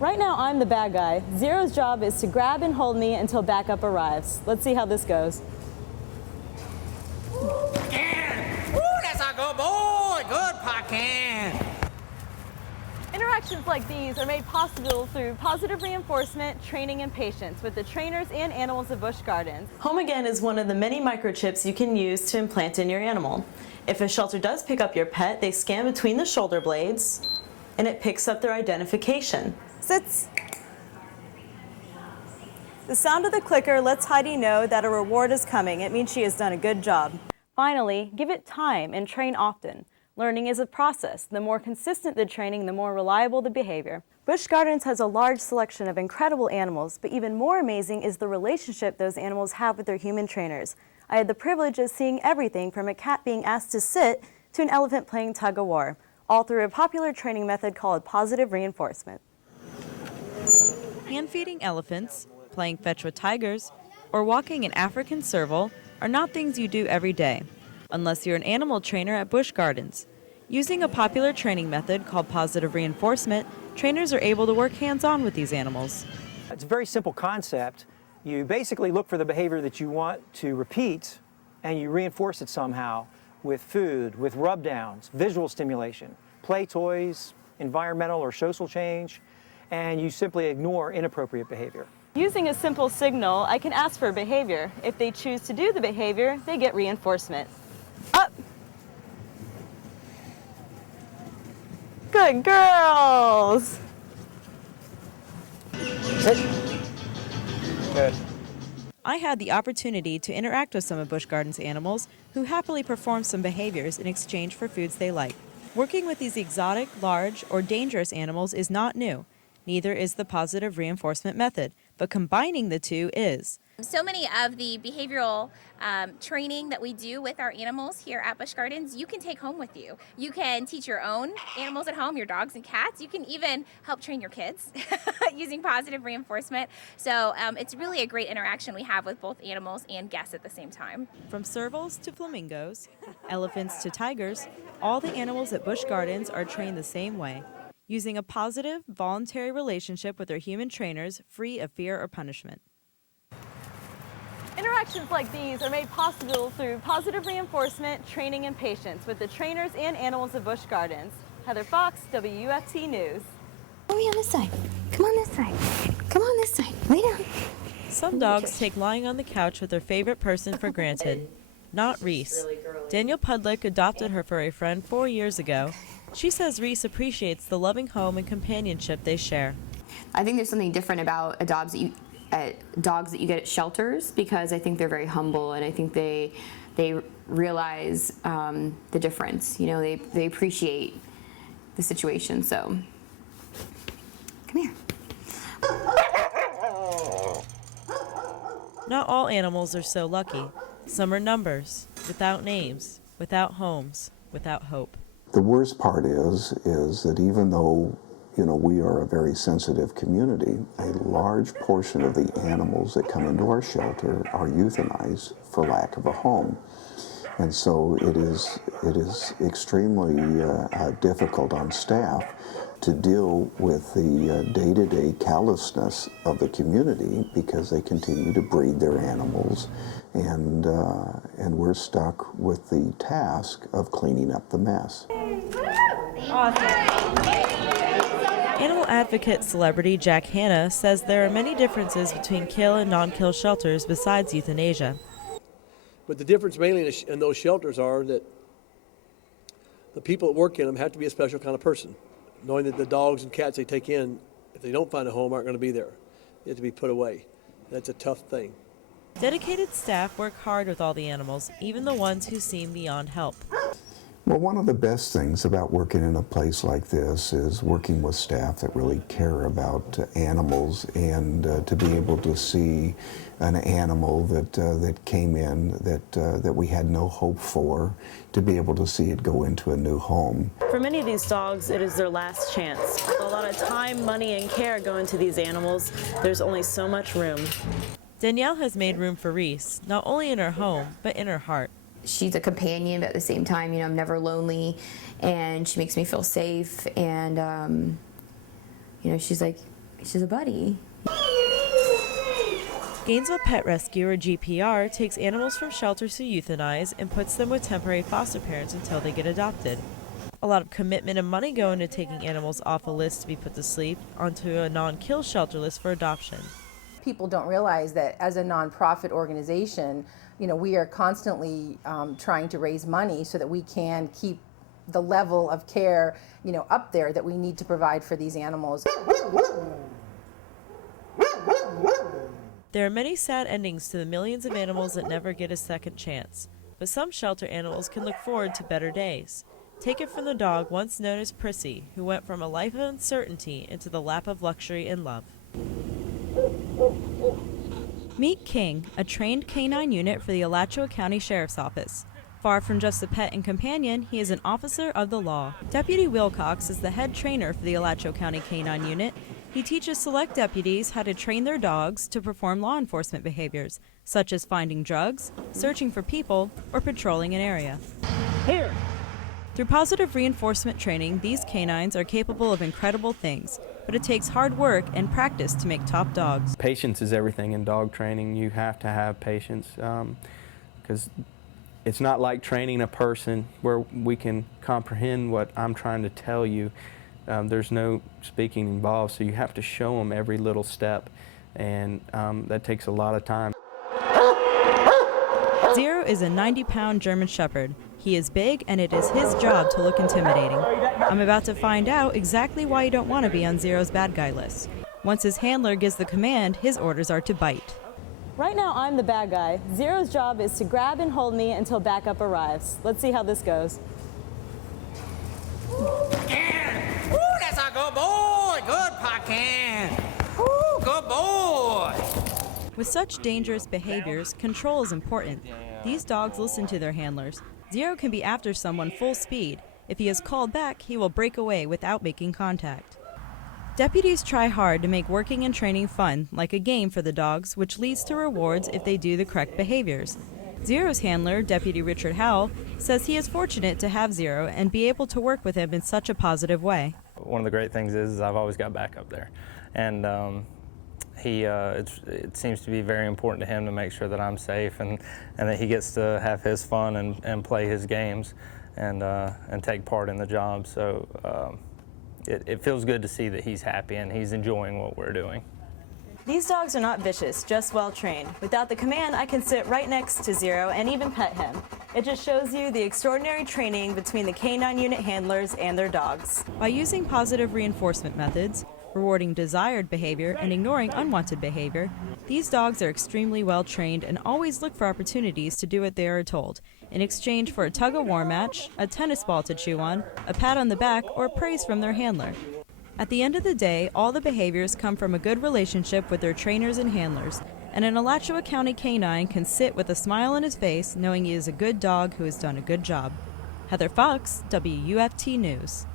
Right now, I'm the bad guy. Zero's job is to grab and hold me until backup arrives. Let's see how this goes. Ooh, that's a good boy. Good pocket. Interactions like these are made possible through positive reinforcement, training, and patience with the trainers and animals of Busch Gardens. Home Again is one of the many microchips you can use to implant in your animal. If a shelter does pick up your pet, they scan between the shoulder blades, and it picks up their identification. Sits. The sound of the clicker lets Heidi know that a reward is coming. It means she has done a good job. Finally, give it time and train often. Learning is a process. The more consistent the training, the more reliable the behavior. Busch Gardens has a large selection of incredible animals, but even more amazing is the relationship those animals have with their human trainers. I had the privilege of seeing everything from a cat being asked to sit to an elephant playing tug-of-war, all through a popular training method called positive reinforcement. Hand-feeding elephants, playing fetch with tigers, or walking an African serval are not things you do every day, unless you're an animal trainer at Busch Gardens. Using a popular training method called positive reinforcement, trainers are able to work hands-on with these animals. It's a very simple concept. You basically look for the behavior that you want to repeat, and you reinforce it somehow with food, with rub downs, visual stimulation, play toys, environmental or social change, and you simply ignore inappropriate behavior. Using a simple signal, I can ask for behavior. If they choose to do the behavior, they get reinforcement. Up. Good girls. Sit. Good. I had the opportunity to interact with some of Busch Gardens animals who happily perform some behaviors in exchange for foods they like. Working with these exotic, large, or dangerous animals is not new. Neither is the positive reinforcement method, but combining the two is. So many of the behavioral training that we do with our animals here at Busch Gardens, you can take home with you. You can teach your own animals at home, your dogs and cats. You can even help train your kids using positive reinforcement. So it's really a great interaction we have with both animals and guests at the same time. From servals to flamingos, elephants to tigers, all the animals at Busch Gardens are trained the same way, using a positive, voluntary relationship with their human trainers, free of fear or punishment. Interactions like these are made possible through positive reinforcement, training, and patience with the trainers and animals of Busch Gardens. Heather Fox, WUFT News. Come on this side. Come on this side. Come on this side. Lay down. Some dogs take lying on the couch with their favorite person for granted. Not Reese. Daniel Pudlick adopted her for a friend 4 years ago. She says Reese appreciates the loving home and companionship they share. I think there's something different about dogs that you get at shelters, because I think they're very humble, and I think they realize the difference. You know, they appreciate the situation. So, come here. Not all animals are so lucky. Some are numbers, without names, without homes, without hope. The worst part is that even though, you know, we are a very sensitive community, a large portion of the animals that come into our shelter are euthanized for lack of a home. And so it is extremely difficult on staff to deal with the day-to-day callousness of the community, because they continue to breed their animals, and we're stuck with the task of cleaning up the mess. Awesome. Animal advocate celebrity Jack Hanna says there are many differences between kill and non-kill shelters besides euthanasia. But the difference mainly in those shelters are that the people that work in them have to be a special kind of person, knowing that the dogs and cats they take in, if they don't find a home, aren't going to be there. They have to be put away. That's a tough thing. Dedicated staff work hard with all the animals, even the ones who seem beyond help. Well, one of the best things about working in a place like this is working with staff that really care about animals, and to be able to see an animal that came in that we had no hope for, to be able to see it go into a new home. For many of these dogs, it is their last chance. A lot of time, money, and care go into these animals. There's only so much room. Danielle has made room for Reese, not only in her home, but in her heart. She's a companion, but at the same time, you know, I'm never lonely, and she makes me feel safe. And you know, she's like she's a buddy. Gainesville Pet Rescue, or GPR, takes animals from shelters to euthanize and puts them with temporary foster parents until they get adopted. A lot of commitment and money go into taking animals off a list to be put to sleep onto a non-kill shelter list for adoption. People don't realize that as a nonprofit organization, we are constantly trying to raise money so that we can keep the level of care, up there that we need to provide for these animals. There are many sad endings to the millions of animals that never get a second chance, but some shelter animals can look forward to better days. Take it from the dog once known as Prissy, who went from a life of uncertainty into the lap of luxury and love. Meet King, a trained canine unit for the Alachua County Sheriff's Office. Far from just a pet and companion, he is an officer of the law. Deputy Wilcox is the head trainer for the Alachua County Canine Unit. He teaches select deputies how to train their dogs to perform law enforcement behaviors, such as finding drugs, searching for people, or patrolling an area. Here! Through positive reinforcement training, these canines are capable of incredible things, but it takes hard work and practice to make top dogs. Patience is everything in dog training. You have to have patience because it's not like training a person where we can comprehend what I'm trying to tell you. There's no speaking involved, so you have to show them every little step, and that takes a lot of time. Zero is a 90-pound German Shepherd. He is big, and it is his job to look intimidating. I'm about to find out exactly why you don't want to be on Zero's bad guy list. Once his handler gives the command, his orders are to bite. Right now, I'm the bad guy. Zero's job is to grab and hold me until backup arrives. Let's see how this goes. Ooh, that's a good boy. Good Pacan. Ooh, good boy. With such dangerous behaviors, control is important. These dogs listen to their handlers. Zero can be after someone full speed. If he is called back, he will break away without making contact. Deputies try hard to make working and training fun, like a game for the dogs, which leads to rewards if they do the correct behaviors. Zero's handler, Deputy Richard Howell, says he is fortunate to have Zero and be able to work with him in such a positive way. One of the great things is I've always got backup there, and it seems to be very important to him to make sure that I'm safe and that he gets to have his fun and play his games and take part in the job. So it feels good to see that he's happy and he's enjoying what we're doing. These dogs are not vicious, just well trained. Without the command, I can sit right next to Zero and even pet him. It just shows you the extraordinary training between the canine unit handlers and their dogs. By using positive reinforcement methods, rewarding desired behavior and ignoring unwanted behavior, these dogs are extremely well trained and always look for opportunities to do what they are told, in exchange for a tug-of-war match, a tennis ball to chew on, a pat on the back, or praise from their handler. At the end of the day, all the behaviors come from a good relationship with their trainers and handlers, and an Alachua County canine can sit with a smile on his face knowing he is a good dog who has done a good job. Heather Fox, WUFT News.